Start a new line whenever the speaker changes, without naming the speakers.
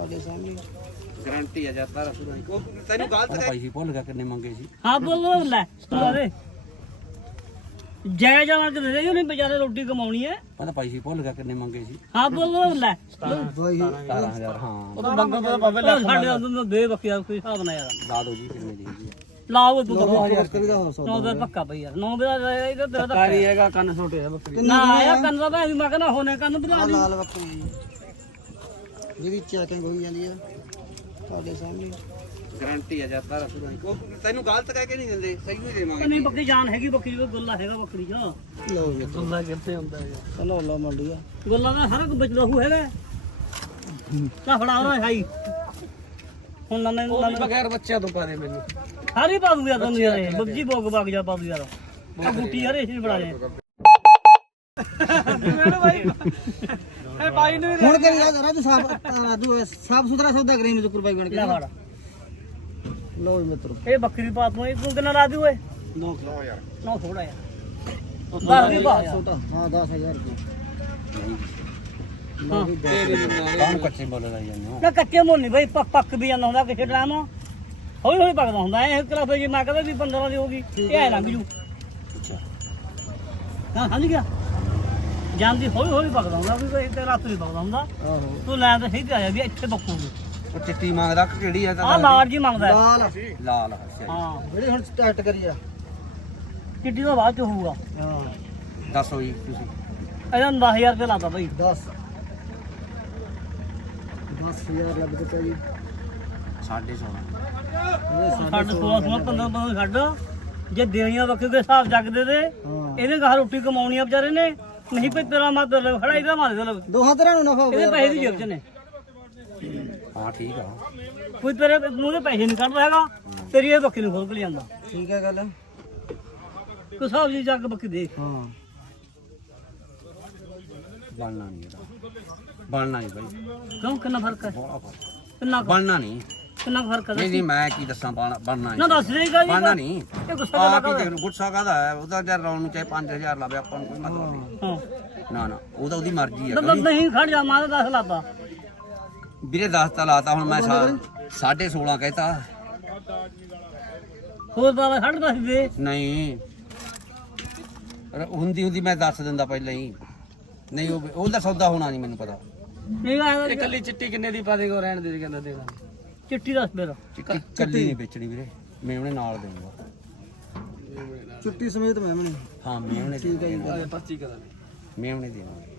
ਤੁਹਾਡੇ ਸਾਹਮਣੇ
ਗਾਰੰਟੀ ਆ ਜਾਂ ਸਾਰਾ ਪੂਰਾ ਕੋ ਤੈਨੂੰ ਗਲਤ
ਭਾਈ ਸੀ ਭੁੱਲ ਗਿਆ ਕਿੰਨੇ ਮੰਗੇ ਸੀ
ਹਾਂ ਬੋਲ ਲੈ ਸੁਣਾਵੇ ਜੈ ਜਾਵਾਂ ਕਿ ਦੇ ਦੇ ਨਹੀਂ ਵਿਚਾਰੇ ਰੋਟੀ ਕਮਾਉਣੀ ਹੈ
ਪਤਾ ਭਾਈ ਸੀ ਭੁੱਲ ਗਿਆ ਕਿੰਨੇ ਮੰਗੇ ਸੀ
ਹਾਂ ਬੋਲ ਲੈ
17000 ਹਾਂ
ਉਹ ਤਾਂ ਬੰਦਾ ਤਾਂ ਬਾਬੇ ਲੱਖ ਸਾਡੇ ਨੂੰ ਦੇ ਬੱਕਿਆ ਕੋਈ ਹਿਸਾਬ ਨਾ ਯਾਰ
ਲਾ ਦੋ ਜੀ ਕਿੰਨੇ ਦੀ ਹੈਗੀ
ਲਾਓ ਤੂੰ ਤਾਂ
2000 ਦਾ ਹੋ
9 ਦਾ ਪੱਕਾ ਬਈ ਯਾਰ 9 ਦਾ ਇਹਦਾ ਤੇਰਾ ਤਾਂ
ਕਾਰੀ ਹੈਗਾ ਕੰਨ ਛੋਟੇ ਆ ਬੱਕਰੀ
ਨਾ ਆਇਆ ਕੰਨ ਦਾ ਭਾਵੇਂ ਮੈਂ ਕਹਿੰਦਾ ਹੋਣੇ ਕੰਨ ਬੁਲਾ ਲਈ
ਲਾਲ ਬੱਕਰੀ ਜਿਹਦੀ ਚੈਕਿੰਗ ਹੋਈ ਜਾਂਦੀ ਆ ਤੁਹਾਡੇ ਸਾਹਮਣੇ
ਗਾਰੰਟੀ ਆ ਜਾਂ ਸਾਰਾ ਪੂਰਾ ਕੋ ਤੈਨੂੰ ਗਲਤ ਕਹਿ ਕੇ ਨਹੀਂ ਦਿੰਦੇ ਸਹੀ ਹੀ ਦੇਵਾਂਗੇ
ਨਹੀਂ ਬੱਕਰੀ ਜਾਨ ਹੈਗੀ ਬੱਕਰੀ ਦਾ ਗੁੱਲਾ ਹੈਗਾ ਬੱਕਰੀ ਦਾ
ਲਓ ਜੀ
ਗੁੱਲਾ ਕਿੱਥੇ ਹੁੰਦਾ ਹੈ
ਚਲੋ ਲਾ ਮੰਡੀ ਆ
ਗੁੱਲਾ ਦਾ ਸਾਰਾ ਕੁਝ ਬਚਦਾ ਹੋ ਹੈਗਾ ਤਾਂ ਫੜਾ ਰਹਾ ਹੈ ਹੁਣ ਨਾ ਮੈਂ
ਬਗੈਰ ਬੱਚਿਆਂ ਤੋਂ ਪਾ ਦੇ ਮੈਨੂੰ
ਸਾਰੀ ਪਾ ਦੂੰਗਾ ਤੁਹਾਨੂੰ ਯਾਰ ਇਹ ਬੱਜੀ ਬੋਗ ਬਾਗ ਜਾ ਪਾ ਦੂ ਯਾਰ ਆ ਬੂਟੀ ਯਾਰ ਇਹ ਬਣਾ ਲੈ ਇਹ ਬਾਈ ਨੂੰ
ਹੁਣ ਕਰੀ ਯਾਰ ਰਾਜੂ ਸਾਫ ਸੁਥਰਾ ਸੌਦਾ ਕਰੀ ਮੈਨੂੰ ਕੁਰਬਾਈ ਬਣ ਕੇ
ਲੈ ਫੜ
ਲਓ ਜੀ ਮਿੱਤਰੋ
ਇਹ ਬੱਕਰੀ ਪਾ ਤੂੰ ਇਹ ਕਿੰਨਾ ਲਾ ਦਿਓ ਏ
9
ਯਾਰ
ਨਾ ਥੋੜਾ ਯਾਰ 10 ਦੀ ਪਾ ਯਾਰ
ਛੋਟਾ ਹਾਂ 10000 ਰੁਪਏ
ਕਾਹਨੂੰ ਕੱਚੇ ਬੋਲਦਾ ਜਾਂਦੇ ਹੋ
ਨਾ ਕੱਚੇ ਮੁੱਲ ਨਹੀਂ ਬਈ ਪੱਕ ਵੀ ਜਾਂਦਾ ਹੁੰਦਾ ਕਿਸੇ ਟਾਈਮ ਹੌਲੀ ਹੌਲੀ ਪੱਕਦਾ ਹੁੰਦਾ ਇਹ ਕਿਲਾ ਫੇ ਜੀ ਮੈਂ ਕਹਿੰਦਾ ਵੀ 15 ਦੀ ਹੋਗੀ ਇਹ ਐ ਲੰਘ ਜੂ ਹਾਂ ਸਮਝ ਗਿਆ ਜਾਂਦੀ ਹੌਲੀ ਹੌਲੀ ਪੱਕਦਾ ਹੁੰਦਾ ਵੀ ਕੋਈ ਤੇ ਰਾਤ ਨਹੀਂ ਪੱਕਦਾ ਹੁੰਦਾ
ਆਹੋ
ਤੂੰ ਲੈ ਤਾਂ ਸਹੀ ਤੇ ਆਇਆ ਵੀ ਇੱਥੇ ਪੱਕੂਗੀ
ਉਹ ਚਿੱਟੀ ਮੰਗਦਾ ਕਿ ਕਿਹੜੀ ਆ
ਆਹ ਲਾਲ ਜੀ ਮੰਗਦਾ ਹੈ।
ਲਾਲ
ਲਾਲ ਅੱਛਾ
ਹਾਂ
ਜਿਹੜੀ ਹੁਣ ਸਟਾਰਟ ਕਰੀ ਆ
ਕਿੱਡੀ ਦਾ ਬਾਅਦ ਚ ਹੋਊਗਾ
ਹਾਂ
ਦੱਸੋ ਜੀ ਤੁਸੀਂ
ਇਹਦਾ 10000 ਰੁਪਏ ਲਾਤਾ ਬਈ
10000 ਲੱਗ ਪਿਆ ਜੀ
16.5
ਸਾਡੇ 16 15 15 ਛੱਡ ਜੇ ਦੇਣੀਆਂ ਬੱਕਰੀ ਦੇ ਹਿਸਾਬ ਜਗਦੇ ਤੇ
ਹਾਂ
ਇਹਨੇ ਕਹਾ ਰੋਟੀ ਕਮਾਉਣੀ ਆ ਵਿਚਾਰੇ ਨੇ ਨਹੀਂ ਕੋਈ ਤੇਰਾ ਮਾਦਰ ਖੜਾ ਇਹਦਾ ਮਾਰ ਦੇ ਲੋ
ਦੋਹਾਂ ਤਰ੍ਹਾਂ ਨੂੰ ਨਫਾ ਹੋ
ਇਹਦੇ
ਗਿਆ
ਪੈਸੇ ਦੀ ਜੇਬ ਚ ਨੇ
ਹਾਂ ਠੀਕ ਆ
ਕੋਈ ਤੇਰੇ ਮੂੰਹ ਦੇ ਪੈਸੇ ਨਹੀਂ ਕੱਢਦਾ ਹੈਗਾ ਤੇਰੀ ਇਹ ਬੱਕਰੀ ਨੂੰ ਖੋਲ ਕੇ ਜਾਂਦਾ
ਠੀਕ ਹੈ ਗੱਲ
ਕੋਈ ਹਿਸਾਬ ਜੀ ਜੱਗ ਬੱਕਰੀ ਦੇ
ਹਾਂ
ਬਣਨਾ ਨਹੀਂ ਇਹਦਾ ਬਣਨਾ ਨਹੀਂ ਬਾਈ
ਕਿਉਂ ਕਿੰਨਾ ਫਰਕ ਹੈ
ਬਹੁਤ ਫਰਕ।
ਕਿੰਨਾ
ਬਣਨਾ ਨਹੀਂ
ਕਿੰਨਾ ਫਰਕ ਹੈ
ਨਹੀਂ ਨਹੀਂ ਮੈਂ ਕੀ ਦੱਸਾਂ ਬਣਨਾ
ਨਾ
ਨਹੀਂ
ਦੱਸ ਦੇਗਾ ਜੀ
ਬਣਨਾ ਨਹੀਂ
ਇਹ ਗੁੱਸਾ
ਆ
ਕਰਦਾ
ਕੀ ਦੇਖ ਗੁੱਸਾ ਕਾਹਦਾ ਹੈ ਉਹਦਾ ਜਰ ਰੌਣ ਨੂੰ ਚਾਹੇ 5000 ਲਾਵੇ ਆਪਾਂ ਨੂੰ ਕੋਈ ਮਤਲਬ ਨਹੀਂ
ਹਾਂ
ਨਾ ਨਾ ਉਹਦਾ ਉਹਦੀ ਮਰਜ਼ੀ ਹੈ
ਦੱਸ ਨਹੀਂ ਖੜ ਜਾ ਮਾਂ ਦਾ 10 ਲਾਤਾ
ਵੀਰੇ 10 ਤਾਂ ਲਾਤਾ ਹੁਣ ਮੈਂ 16.5 ਕਹਿਤਾ
ਹੋਰ ਬਾਬਾ 10.5 ਦੇ
ਨਹੀਂ ਹੁੰਦੀ ਮੈਂ ਦੱਸ ਦਿੰਦਾ ਪਹਿਲਾਂ ਹੀ ਨਹੀਂ ਉਹਦਾ ਸੌਦਾ ਹੋਣਾ ਨਹੀਂ ਮੈਨੂੰ ਪਤਾ
ਨਹੀਂ ਆਇਆ
ਇਕੱਲੀ ਚਿੱਟੀ ਕਿੰਨੇ ਦੀ ਪਾ ਦੇਗਾ ਰਹਿਣ ਦੇ ਕਹਿੰਦਾ ਦੇਗਾ
ਚਿੱਟੀ ਦੱਸ ਮੇਰਾ
ਕੱਲੀ ਨਹੀਂ ਵੇਚਣੀ ਵੀਰੇ ਮੈਂ ਉਹਨੇ ਨਾਲ ਦੇਵਾਂਗਾ
ਛੁੱਟੀ ਸਮੇਤ ਮੈਂ
ਹਾਂ ਮੈਂ ਉਹਨੇ
ਠੀਕ ਹੈ ਜੀ
ਪਰਚੀ ਕਰਾ
ਮੈਂ ਉਹਨੇ ਦੇਵਾਂਗਾ